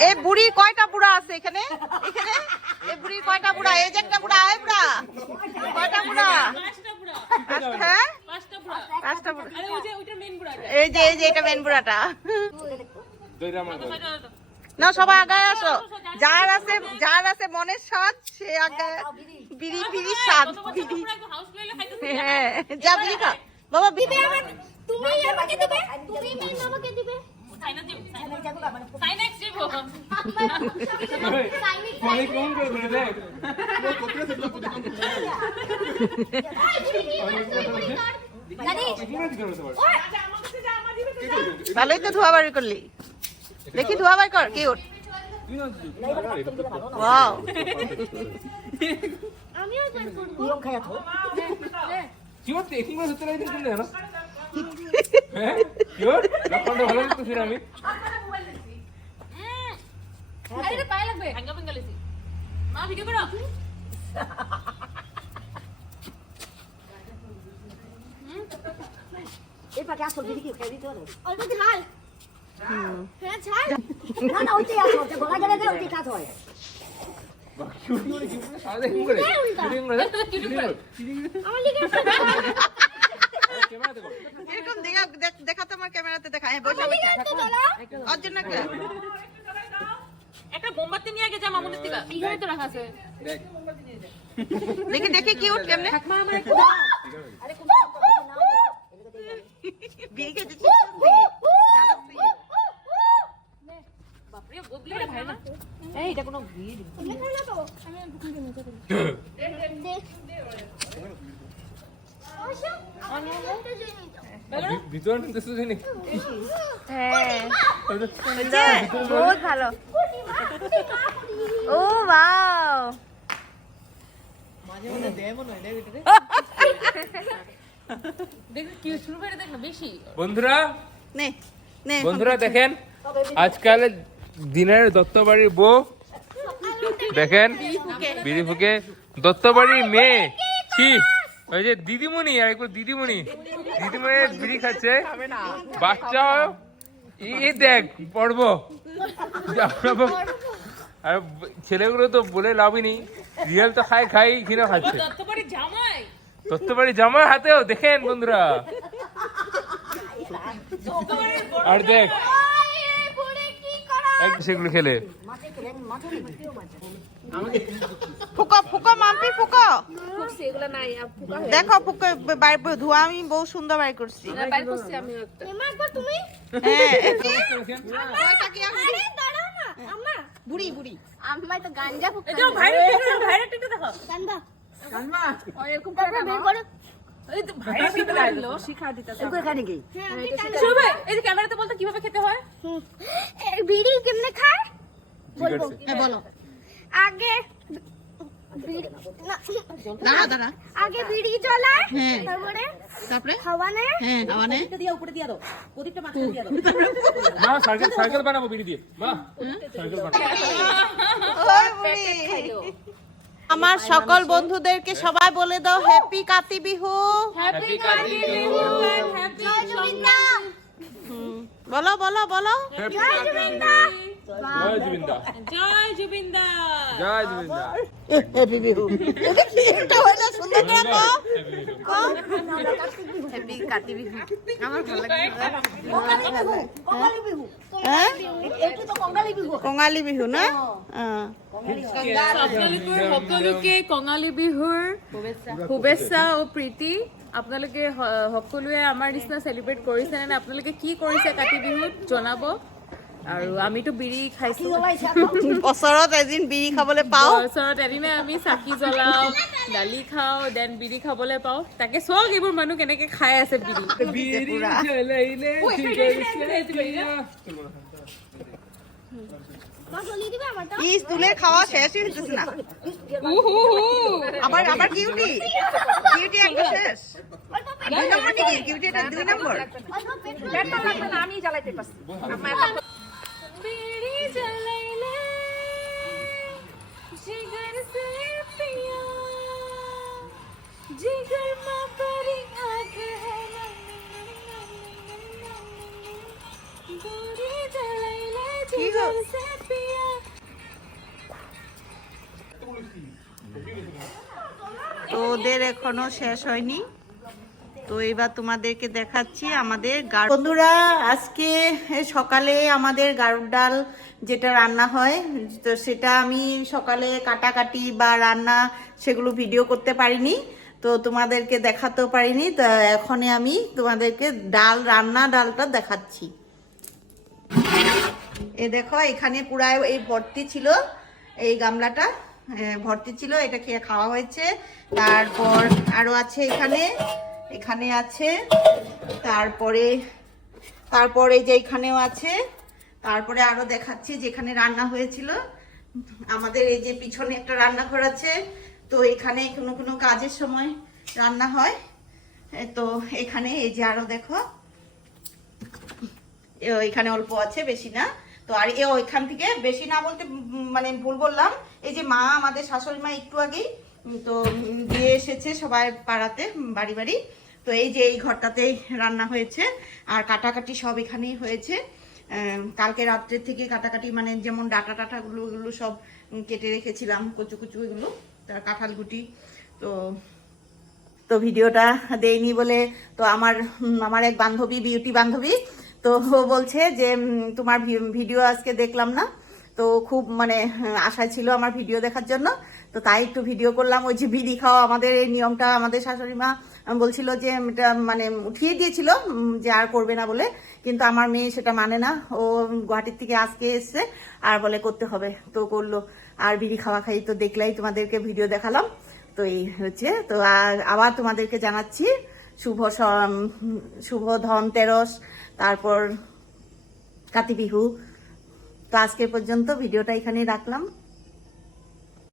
এ- বুড়ি কয়টা বুড়া আছে এখানে? এখানে? এ বুড়ি কয়টা বুড়া? এই যে একটা বুড়া এই বুড়া। কয়টা বুড়া? হ্যাঁ? পাঁচটা বুড়া। এই যে এই যে এটা মেন বুড়াটা। না সবাই আগায় আসো। যার আছে যার আছে মনের স্বাদ সে আগায় বিড়ি। বিড়ি স্বাদ বিড়ি। হ্যাঁ যা বিড়ি খা। বাবা বিড়ি তুমি আমাকে দিবে? তুমি মেন আমাকে দিবে? ভালোই তো ধোয়া বাড়ি করলি। দেখি ধোয়া বাড়ি কর ওয়াও আমিও করব। কি হচ্ছে একই করে ধরতে লাগছে তুমি জানো হ্যাঁ কি হচ্ছে লক্ষণটা ভালো লাগতেছি না পায়ে লাগবে ভাঙ্গা ভাঙ্গা লেছি মা ভিডিও অল্প ঝাল হ্যাঁ হয় আমার করো এরকম দেখা দেখ- দেখাতে আমার ক্যামেরাতে দেখা হ্যাঁ বসে ওর জন্য কে? একটা মোমবাতি নিয়ে আগে যা মামুনের দিবা এখানে তো রাখা আছে। দেখ। দেখি দেখি কিউট কেমনে বিড়ি খেতে বাপরে বগলি রে ভাই না। ভিতরে জানি। হ্যাঁ। বহুত ভালো। ও দেখ না বন্ধুরা নে নে। বন্ধুরা দেখেন আজকাল দিনের দত্তবাড়ির বউ দেখেন বিড়ি ফুকে। দত্তবাড়ির মেয়ে কি? ওই যে দিদিমণি আর একবার দিদিমণি। দিদিমণি বিড়ি খাচ্ছে। বাচ্চা এই দেখ পড়ব। আর ছেলেগুলো তো বলে লাভই নেই। রিয়েল তো খাই খাই কিনে খাচ্ছে। দত্তবাড়ি জামার হাতেও দেখেন বন্ধুরা। আর দেখ সেগুলো খেলে। ফুকো ফুকো মাম্পি ফুকো। ফুকছি এগুলো নাই আর ফুকা দেখো ফুকো বাইরে ধোয়া আমি বহু সুন্দর বাড়ি করছি। আমি একটা। একবার তুমি? হ্যাঁ। বুড়ি আম্মা তো গাঞ্জা ফুক। দেখো। এরকম করো। হ্যাঁ হয় বিড়ি কেমনে খায়? হ্যাঁ বলো। আগে বিড়ি- না, দাঁড়া দাঁড়া। আগে বিড়ি জ্বলায় হ্যাঁ। তারপরে তারপরে? খাওয়া নেয় হ্যাঁ মা সাইকেল সাইকেল বানাবো বিড়ি দিয়ে। মা সাইকেল বানাবো। ওই বুড়ি। আমার সকল বন্ধুদেরকে সবাই বলে দাও হ্যাপি কাতি বিহু হ্যাপি কাতি বিহু বলো বলো বলো। হ্যাপি জয় জুবিন্দা জয় জুবিন্দা জয় জুবিন্দা জয় জুবিন্দা হ্যাপি বিহু এটা কি না সুন্দর করে কও। কও। হ্যাপি কাতি বিহু আমার ভালো লাগে হ্যাঁ? এইটো তো কঙ্গালী বিহু। কঙালী বিহু না? হ্যাঁ। আপোনালোকৰ সকলোকে কঙালী বিহুৰ শুভেচ্ছা আৰু প্ৰীতি আপোনালোকে সকলোৱে আমাৰ নিচিনা চেলিব্ৰেট কৰিছে নে আপোনালোকে কি কৰিছে কাতি বিহুত? জনাব। আৰু আমিতো বিড়ি খাইছো। বছৰত এদিন বিড়ি খাবলৈ পাওঁ। ওচৰত এদিনে আমি চাকি জ্বলাও দালি খাওঁ দেন বিড়ি খাবলৈ পাওঁ। তাকে চাওক এইবোৰ মানুহ কেনেকে খাই আছে বিড়ি বিড়ি জ্বলাইলে মা জ্বলিয়ে দিবে আমারটা ই স্কুলের খাওয়া শেষই হইতেছে না। আবার আবার কিউটি। কিউটি একটা শেষ। দুই নম্বর নাকি? কিউটি এটা দুই নম্বর। আমি জ্বালাইতে পারছি বিড়ি জ্বলাইলে জিগর সে পিয়া জিগর মা পরি আগ है বুড়ি জ্বলাইলে কি তো ওদের এখনও শেষ হয়নি। তো এবার তোমাদেরকে দেখাচ্ছি আমাদের বন্ধুরা, আজকে সকালে আমাদের গাড়ুর ডাল যেটা রান্না হয়, তো সেটা আমি সকালে কাটাকাটি বা রান্না সেগুলো ভিডিও করতে পারিনি, তো তোমাদেরকে দেখাতেও পারিনি, তো এখন আমি তোমাদেরকে ডাল, রান্না ডালটা দেখাচ্ছি। এ দেখো, এখানে পুরায় এই ভর্তি ছিল এই গামলাটা। ভর্তি ছিল, এটা খেয়ে খাওয়া হয়েছে। তারপর আরও আছে এখানে এখানে আছে, তারপরে তারপরে যে এখানেও আছে, তারপরে আরও দেখাচ্ছি যেখানে রান্না হয়েছিল। আমাদের এই যে পিছনে একটা রান্নাঘর আছে, তো এখানে কোনো কোনো কাজের সময় রান্না হয়। তো এখানে এই যে আরও দেখো এখানে অল্প আছে, বেশি না। তো আর এ, ওইখান থেকে বেশি না বলতে মানে ভুল বললাম এই যে মা, আমাদের শাশুড়ি মা একটু আগেই তো দিয়ে এসেছে সবাই পাড়াতে বাড়ি বাড়ি। তো এই যে এই ঘরটাতেই রান্না হয়েছে, আর কাটাকাটি সব এখানেই হয়েছে। কালকে রাত্রের থেকে কাটাকাটি মানে যেমন ডাটা টাটাগুলো ওগুলো সব কেটে রেখেছিলাম, কচু কচু এগুলো তার কাঁঠাল গুটি। তো তো ভিডিওটা দেয়নি বলে তো আমার আমার এক বান্ধবী, বিউটি বান্ধবী, তো বলছে যে তোমার ভিডিও আজকে দেখলাম না। তো খুব মানে আশায় ছিল আমার ভিডিও দেখার জন্য। তো তাই একটু ভিডিও করলাম। ওই যে বিড়ি খাওয়া, আমাদের এই নিয়মটা আমাদের শাশুড়ি মা বলছিল যে, এটা মানে উঠিয়ে দিয়েছিল যে আর করবে না বলে। কিন্তু আমার মেয়ে সেটা মানে না। ও গুয়াহাটির থেকে আজকে এসছে, আর বলে করতে হবে। তো করল। আর বিড়ি খাওয়া খাই তো দেখলাই তোমাদেরকে ভিডিও দেখালাম। তো এই হচ্ছে। তো আবার তোমাদেরকে জানাচ্ছি। শুভ শুভ ধনতেরস, তারপর কাতি বিহু। তো আজকে পর্যন্ত ভিডিওটা এখানেই রাখলাম।